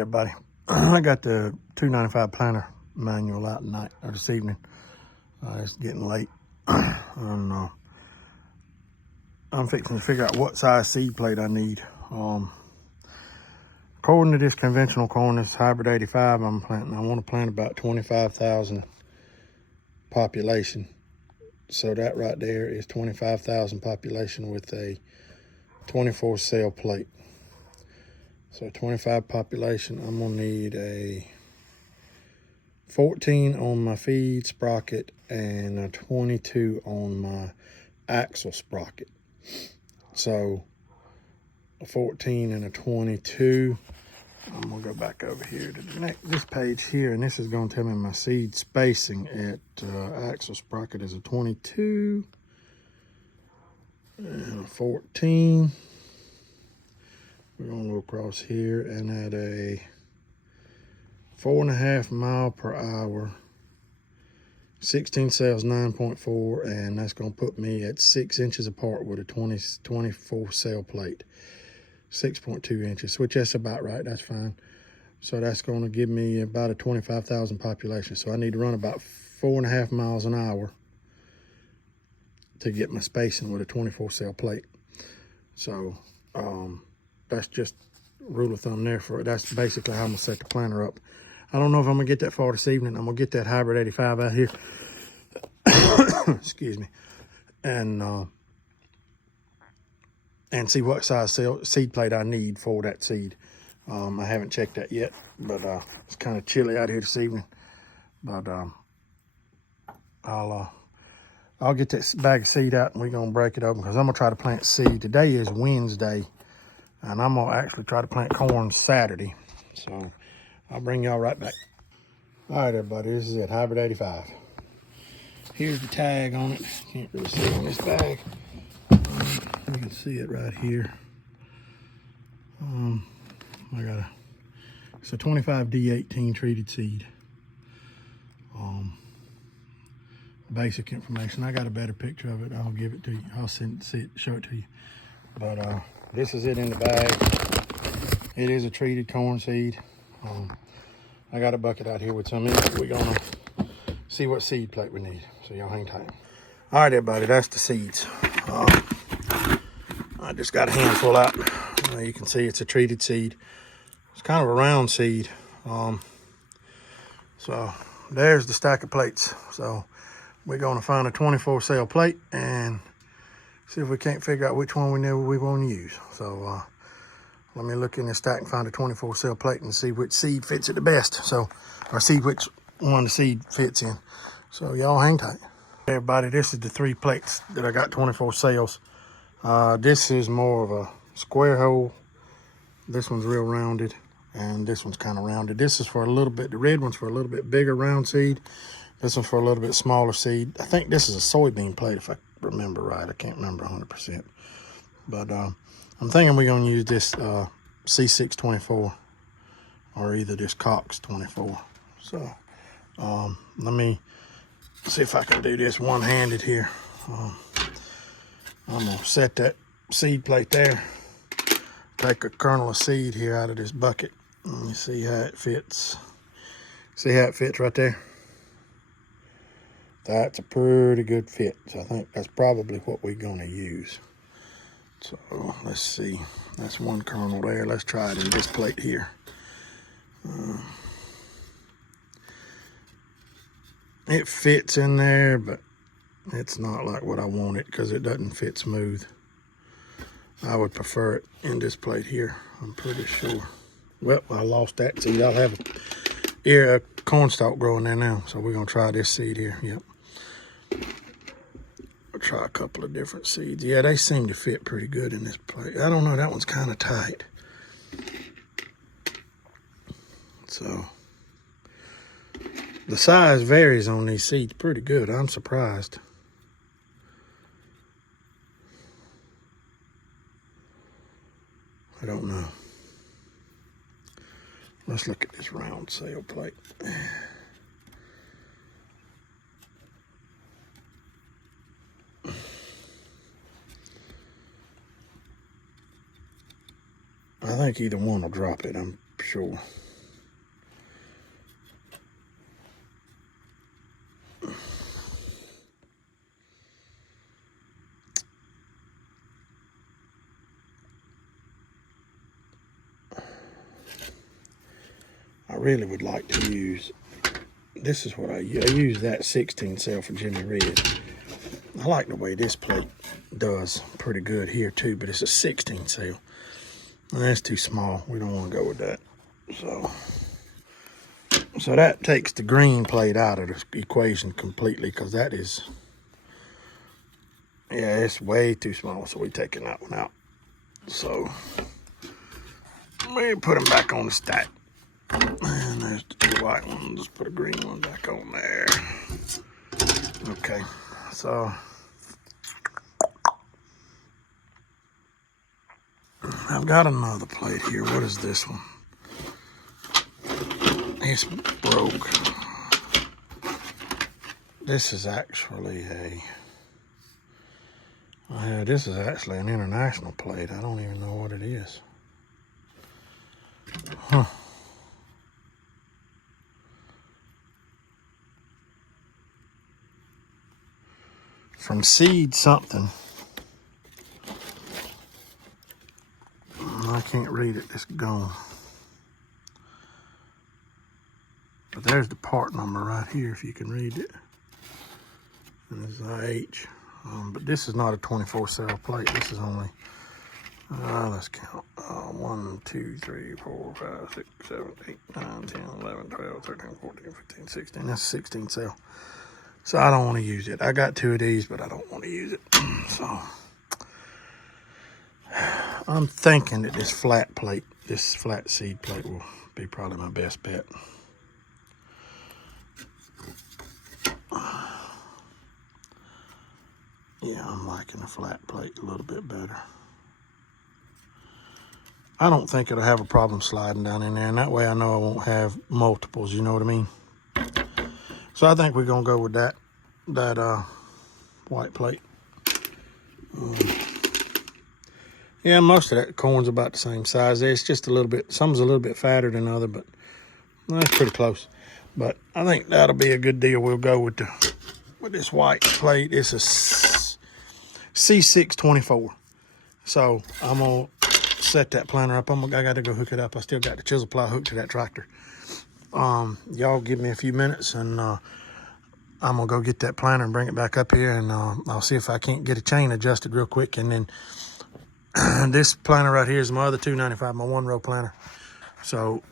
everybody. I got the 295 planter manual out tonight or this evening. It's getting late. And I'm fixing to figure out what size seed plate I need. According to this conventional corn, this hybrid 85 I'm planting, I want to plant about 25,000 population. So that right there is 25,000 population with a 24 cell plate. So 25 population, I'm gonna need a 14 on my feed sprocket and a 22 on my axle sprocket. So a 14 and a 22. I'm gonna go back over here to this page here, and this is gonna tell me my seed spacing at axle sprocket is a 22 and a 14. We're gonna go across here and at a 4.5 mile per hour, 16 cells, 9.4, and that's gonna put me at 6 inches apart with a 24 cell plate, 6.2 inches, which that's about right, that's fine. So that's gonna give me about a 25,000 population. So I need to run about 4.5 miles an hour to get my spacing with a 24 cell plate. So, that's just rule of thumb there for it. That's basically how I'm gonna set the planter up. I don't know if I'm gonna get that far this evening. I'm gonna get that hybrid 85 out here. Excuse me. And see what size seed plate I need for that seed. I haven't checked that yet, but it's kind of chilly out here this evening. But I'll get that bag of seed out and we're gonna break it open because I'm gonna try to plant seed. Today is Wednesday. And I'm gonna actually try to plant corn Saturday. So I'll bring y'all right back. All right, everybody, this is it, hybrid 85. Here's the tag on it. Can't really see it in this bag. You can see it right here. It's a 25D18 treated seed. Basic information. I got a better picture of it. I'll give it to you. I'll show it to you. But this is it in the bag. It is a treated corn seed. I got a bucket out here with some in it. We're gonna see what seed plate we need. So y'all hang tight. All right, everybody, that's the seeds. I just got a handful out. You can see it's a treated seed. It's kind of a round seed. So there's the stack of plates. So we're gonna find a 24 cell plate and see if we can't figure out which one we want to use. So let me look in this stack and find a 24 cell plate and see which seed fits it the best. So, or see which one the seed fits in. So y'all hang tight. Hey everybody, this is the 3 plates that I got 24 cells. This is more of a square hole. This one's real rounded and this one's kind of rounded. This is for a little bit, the red one's for a little bit bigger round seed. This one's for a little bit smaller seed. I think this is a soybean plate if I remember right. I can't remember 100%. But I'm thinking we're going to use this C624 or either this Cox 24. So let me see if I can do this one-handed here. I'm going to set that seed plate there. Take a kernel of seed here out of this bucket. And you see how it fits. See how it fits right there? That's a pretty good fit. So I think that's probably what we're gonna use. So let's see. That's one kernel there. Let's try it in this plate here. It fits in there, but it's not like what I want it because it doesn't fit smooth. I would prefer it in this plate here, I'm pretty sure. Well, I lost that seed. I'll have a corn stalk growing there now. So we're gonna try this seed here, yep. I'll try a couple of different seeds. Yeah, they seem to fit pretty good in this plate. I don't know, that one's kind of tight. So the size varies on these seeds pretty good. I'm surprised. I don't know. Let's look at this round cell plate. I think either one will drop it, I'm sure. really would like to use, this is what I use that 16 cell for Jimmy Red. I like the way this plate does pretty good here too, but it's a 16 cell. And that's too small. We don't want to go with that. So that takes the green plate out of the equation completely, because that is, yeah, it's way too small. So we're taking that one out. So we put them back on the stack. And there's the two white ones. Let's put a green one back on there. Okay, so I've got another plate here. What is this one? It's broke. This is actually this is actually an international plate. I don't even know what it is. Huh. From Seed something. I can't read it. It's gone. But there's the part number right here, if you can read it. And it's IH. But this is not a 24 cell plate. This is only, let's count. 1, 2, 3, 4, 5, 6, 7, 8, 9, 10, 11, 12, 13, 14, 15, 16. That's 16 cell. So I don't want to use it. I got 2 of these, but I don't want to use it. So I'm thinking that this flat plate, this flat seed plate, will be probably my best bet. Yeah, I'm liking the flat plate a little bit better. I don't think it'll have a problem sliding down in there, and that way I know I won't have multiples, you know what I mean? So I think we're gonna go with that white plate. Yeah, most of that corn's about the same size. It's just a little bit, some's a little bit fatter than the other, but that's pretty close. But I think that'll be a good deal. We'll go with this white plate. It's a C624. So I'm gonna set that planter up. I gotta go hook it up. I still got the chisel plow hooked to that tractor. Y'all give me a few minutes, and I'm gonna go get that planter and bring it back up here, and I'll see if I can't get a chain adjusted real quick. And then this planter right here is my other 295, my 1-row planter. So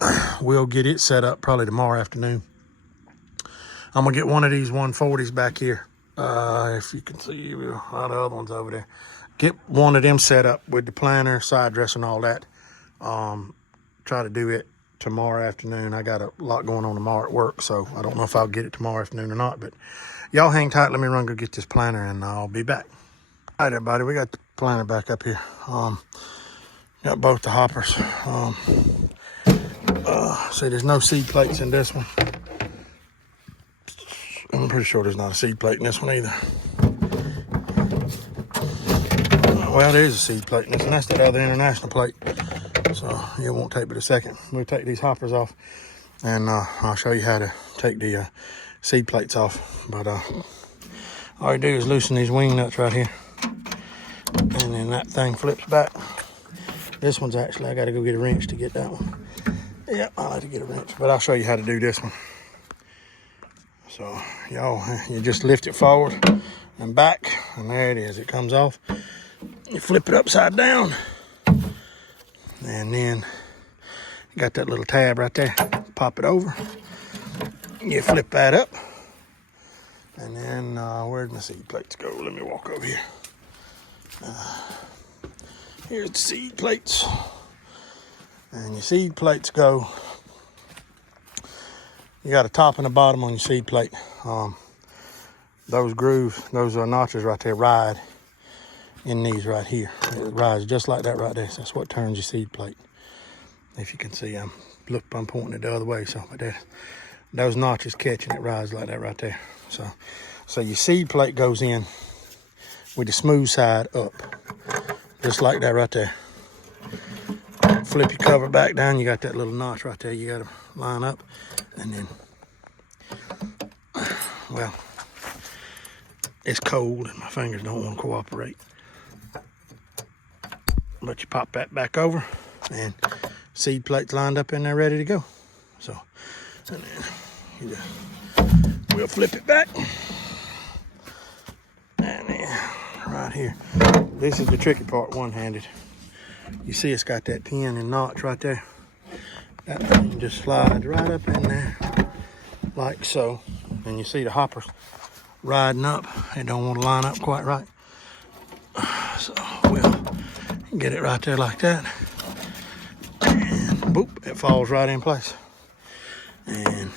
we'll get it set up probably tomorrow afternoon. I'm gonna get one of these 140s back here. If you can see, a lot of other ones over there. Get one of them set up with the planter, side dresser, and all that. Try to do it tomorrow afternoon. I got a lot going on tomorrow at work, so I don't know if I'll get it tomorrow afternoon or not. But y'all hang tight. Let me run go get this planter, and I'll be back. All right, everybody, we got the planter back up here. Got both the hoppers. See, there's no seed plates in this one. I'm pretty sure there's not a seed plate in this one either. Well, there is a seed plate in this, and that's that other international plate. So it won't take but a second. We'll take these hoppers off, and I'll show you how to take the seed plates off. But all you do is loosen these wing nuts right here, and then that thing flips back. This one's actually, I got to go get a wrench to get that one. Yeah, I like to get a wrench, but I'll show you how to do this one. So y'all, you just lift it forward and back, and there it is. It comes off. You flip it upside down, and then you got that little tab right there. Pop it over. You flip that up, and then where'd my seed plates go? Let me walk over here. Here's the seed plates, and your seed plates go. You got a top and a bottom on your seed plate. Those grooves, those notches right there ride in these right here. It rides just like that right there. So that's what turns your seed plate. If you can see, I'm pointing it the other way. So those notches catching it rides like that right there. So your seed plate goes in with the smooth side up, just like that right there. Flip your cover back down. You got that little notch right there. You got to line up, and then, well, it's cold and my fingers don't want to cooperate. But you pop that back over, and seed plates lined up in there ready to go. So And then we'll flip it back. And then right here, this is the tricky part one-handed. You see it's got that pin and notch right there. That thing just slides right up in there like so. And you see the hopper riding up. It don't want to line up quite right. So we'll get it right there like that. And boop, it falls right in place. And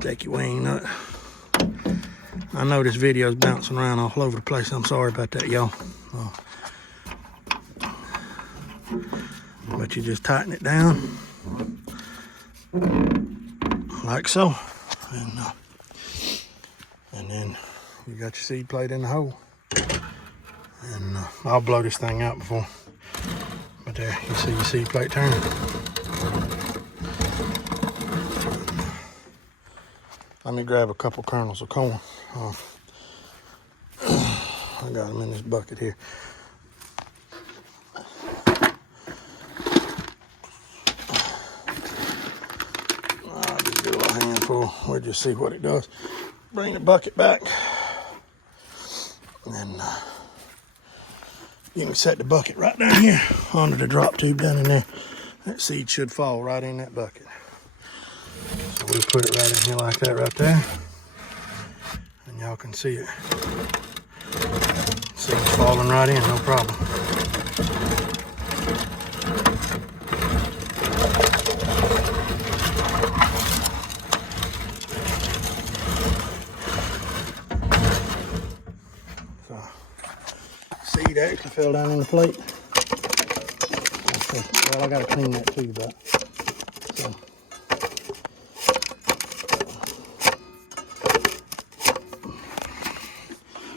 take your wing nut. I know this video's bouncing around all over the place. I'm sorry about that, y'all. But you just tighten it down like so. And then you got your seed plate in the hole. And I'll blow this thing out before. But there, you see your seed plate turn. Let me grab a couple kernels of corn. I got them in this bucket here. I'll just get a little handful. We'll just see what it does. Bring the bucket back. And then you can set the bucket right down here under the drop tube down in there. That seed should fall right in that bucket. So we'll put it right in here like that right there. And y'all can see it. Seed's falling right in, no problem. So, seed actually fell down in the plate. Well, I gotta clean that tube up. So.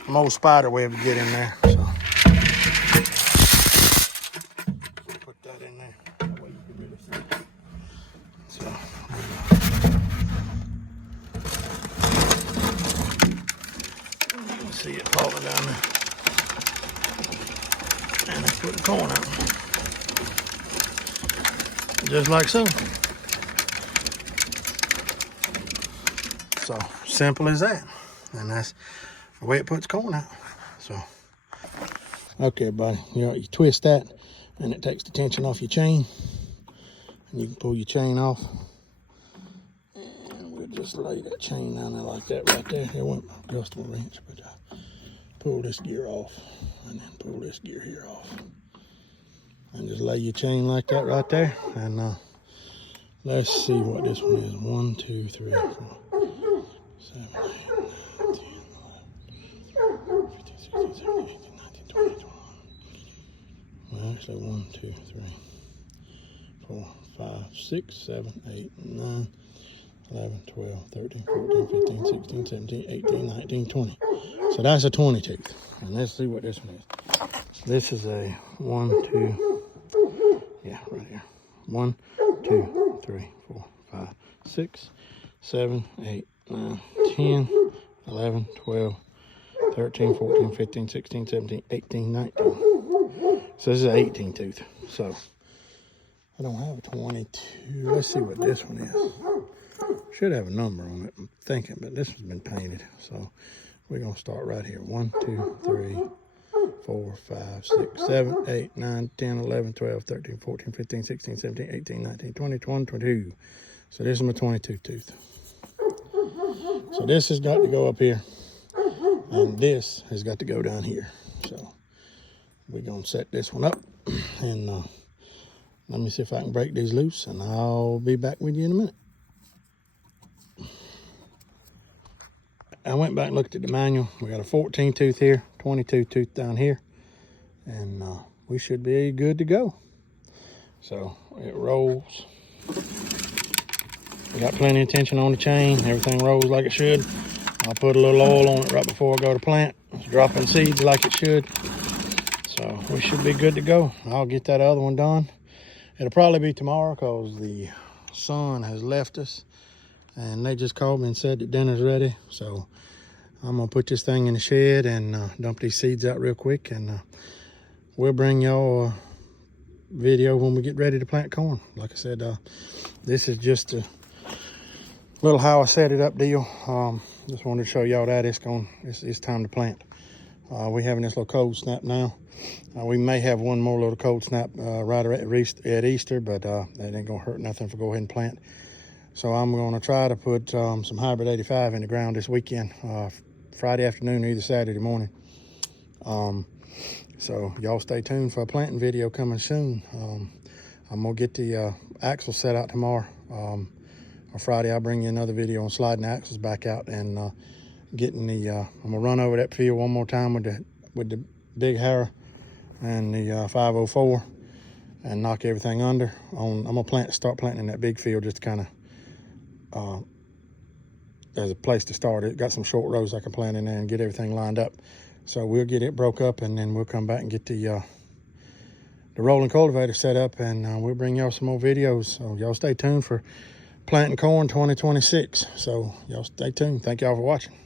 Some old spider web to get in there, so put that in there. That way you can really see it. So you can see it falling down there. And I put the corn out. Just like so. So simple as that. And that's the way it puts corn out. So, okay, buddy, you twist that and it takes the tension off your chain. And you can pull your chain off. And we'll just lay that chain down there like that right there. It won't adjust my wrench, but pull this gear off and then pull this gear here off. And just lay your chain like that right there. And let's see what this one is. 1, 2, 3, 4, 7, 8, 9, 10, 11, 15, 16, 17, 18, 19, 20, 21. Well, actually 1, 2, 3, 4, 5, 6, 7, 8, 9, 11, 12, 13, 14, 15, 16, 17, 18, 19, 20. So that's a 20 tooth. And let's see what this one is. This is a 1, 2, yeah, right here. 1, 2, 3, 4, 5, 6, 7, 8, 9, 10, 11, 12, 13, 14, 15, 16, 17, 18, 19. So this is an 18 tooth. So I don't have a 22. Let's see what this one is. Should have a number on it, I'm thinking, but this has been painted. So we're going to start right here. 1, 2, 3, 4, 5, 6, 7, 8, 9, 10, 11, 12, 13, 14, 15, 16, 17, 18, 19, 20, 21, 22. So this is my 22 tooth. So this has got to go up here. And this has got to go down here. So we're going to set this one up. And let me see if I can break these loose. And I'll be back with you in a minute. I went back and looked at the manual. We got a 14 tooth here, 22 tooth down here, and we should be good to go. So it rolls. We got plenty of tension on the chain. Everything rolls like it should. I'll put a little oil on it right before I go to plant. It's dropping seeds like it should. So we should be good to go. I'll get that other one done. It'll probably be tomorrow because the sun has left us. And they just called me and said that dinner's ready. So I'm going to put this thing in the shed and dump these seeds out real quick. And we'll bring y'all video when we get ready to plant corn. Like I said, this is just a little how I set it up deal. Just wanted to show y'all that it's time to plant. We having this little cold snap now. We may have one more little cold snap right at Easter, but that ain't gonna hurt nothing if we go ahead and plant. So I'm gonna try to put some hybrid 85 in the ground this weekend, Friday afternoon or either Saturday morning. So y'all stay tuned for a planting video coming soon. I'm gonna get the axle set out tomorrow. On Friday, I'll bring you another video on sliding the axles back out and getting the. I'm gonna run over that field one more time with the big harrow and the 504 and knock everything under. I'm gonna start planting in that big field just to kind of. There's a place to start. It got some short rows I can plant in there and get everything lined up. So we'll get it broke up, and then we'll come back and get the rolling cultivator set up, and we'll bring y'all some more videos. So y'all stay tuned for planting corn 2026. So y'all stay tuned. Thank y'all for watching.